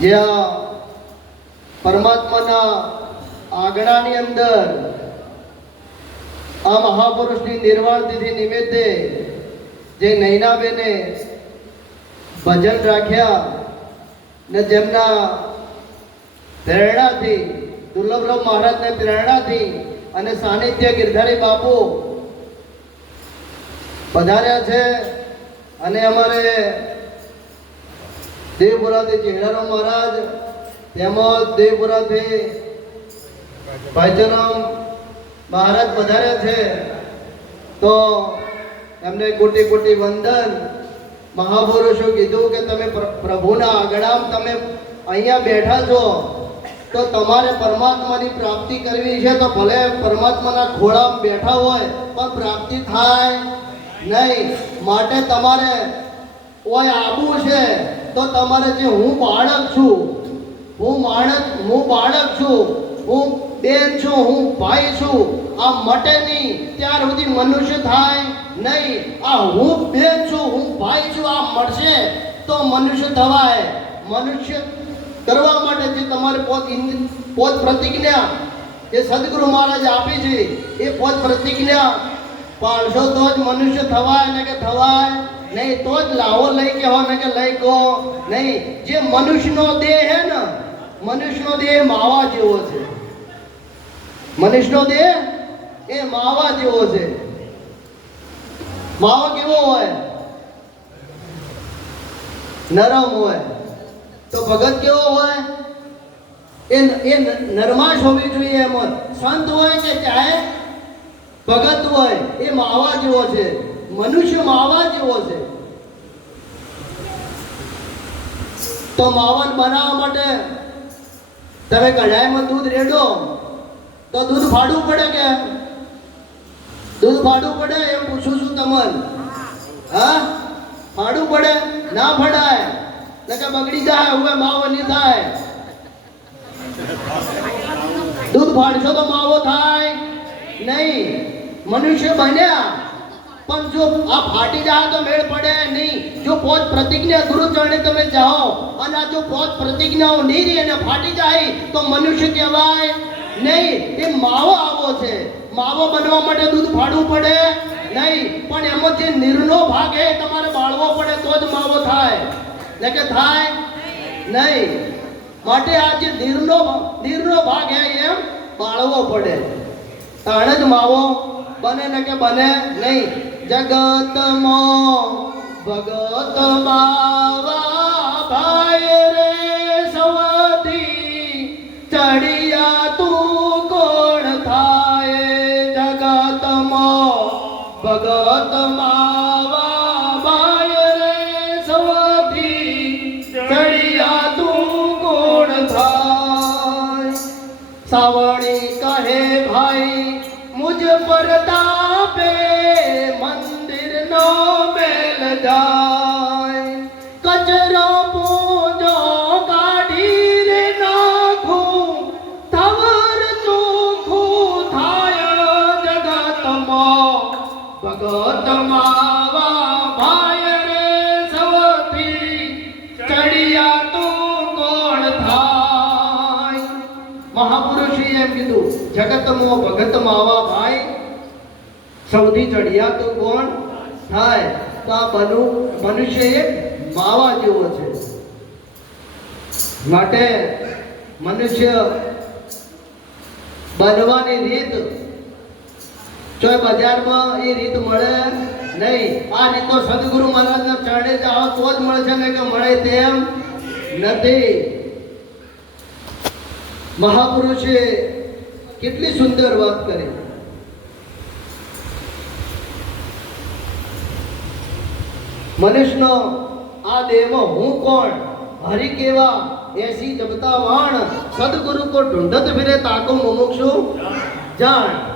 જ્યાં પરમાત્માના આંગણાની અંદર આ મહાપુરુષની નિર્વાણ તિથિ નિમિત્તે જે નૈનાબેને ભજન રાખ્યા ને જેમના પ્રેરણાથી દુર્લભરાવ મહારાજને પ્રેરણાથી અને સાનિધ્ય ગિરધારી બાપુ પધાર્યા છે. અને અમારે દેવપુરાથી ચેહરારામ મહારાજ, તેમજ દેવપુરાથી ભાઈચરામ મહારાજ પધાર્યા છે. તો એમને કોટી કોટી વંદન. મહાપુરુષો કીધું કે તમે પ્ર- પ્રભુના આગળામ તમે અહીંયા બેઠા છો, તો તમારે પરમાત્માની પ્રાપ્તિ કરવી છે તો ભલે પરમાત્માના ખોળામાં બેઠા હોય, પણ પ્રાપ્તિ થાય નહીં. માટે તમારે ઓય આબુ છે તો તમારે જે હું બાળક છું, હું માણસ, હું બાળક છું, હું બેન છું, હું ભાઈ છું, આ મટે નહીં, ત્યાર સુધી મનુષ્ય થાય નહીં. આ હું બેન છું, હું ભાઈ છું, આ મળશે તો મનુષ્ય થવાય. મનુષ્ય કરવા માટે જે તમારે પોત પોત પ્રતિજ્ઞા, એ સદગુરુ મહારાજ આપી છે, એ પોત પ્રતિજ્ઞા પાળશો તો જ મનુષ્ય થવાય, ને કે થવાય નહીં, તો જ લાવો લઈ કે ને કે લઈ ગો નહીં, જે મનુષ્યનો દેહ હે ને, મનુષ્યનો દેહ માવા જેવો છે. મનુષ્યનો દેહ એ માવા જેવો છે. માવો કેવો હોય? નરમ હોય. તો ભગત કેવો હોય? એ એ નરમાશ હોવી જોઈએ એમ સંત હોય કે ચાહે ભગત હોય એ માવા જેવો છે. મનુષ્ય માવા જેવો છે. તો માવન બનાવવા માટે તમે કઢાઈમાં દૂધ રેડો, તો દૂધ ફાડવું પડે કે? દૂધ ફાડવું પડે? એમ પૂછું છું તમને. હા? ફાડવું પડે? ના ફડાય. નકે બગડી જાય હવે માવો નહીં થાય. દૂધ ફાડશો તો માવો થાય. નહીં, મનુષ્ય બન્યા. પણ જો આ ફાટી જાય તો મેળ પડે નહીં. જો પોત પ્રતિજ્ઞા ગુરુ ચરણે તમે જાઓ અને આ જો પોત પ્રતિજ્ઞાઓ નહીં રહી અને ફાટી જાય તો મનુષ્ય કહેવાય નહીં. એ માવો આવો છે. માવો બનવા માટે દૂધ ફાડવું પડે નહીં. પણ એમાં જે નિર્ણો ભાગ એ તમારે બાળવો પડે તો જ માવો થાય. ને કે થાય? નહીં. માટે આ જે નીરનો નિર્નો ભાગ છે એમ બાળવો પડે. તાણે જ માવો બને ને કે બને નહીં. જગતમાં ભગત માવા ભાઈ સાવણી કહે ભાઈ, મુજ પરતાપે મંદિર નો મેલ જાય. કચરો પૂજો કાઢી રે નાખું, થવર ચોખ્ખું થાય જગતમાં. ભગત એમ કીધું, જગતમો ભગત માવા ભાઈ? સૌથી ચડિયા તો કોણ? થાય. તો આ બનુ, મનુષ્ય એક માવા જેવો છે. માટે મનુષ્ય બનવાની રીત જો બજારમાં એ રીત મળે નહીં. આ રીત તો સદગુરુ મહારાજના ચરણે જાઓ તો જ મળશે ને કે મળે તેમ નથી. મહાપુરુષે કેટલી સુંદર વાત કરી. મનુષ્યનો આ દેહમાં હું કોણ? હરિ કેવા? એસી જબતા વાણ? સદગુરુ કો ઢુંઢત ફિરે તાકો મુમુક્ષુ? જાણ.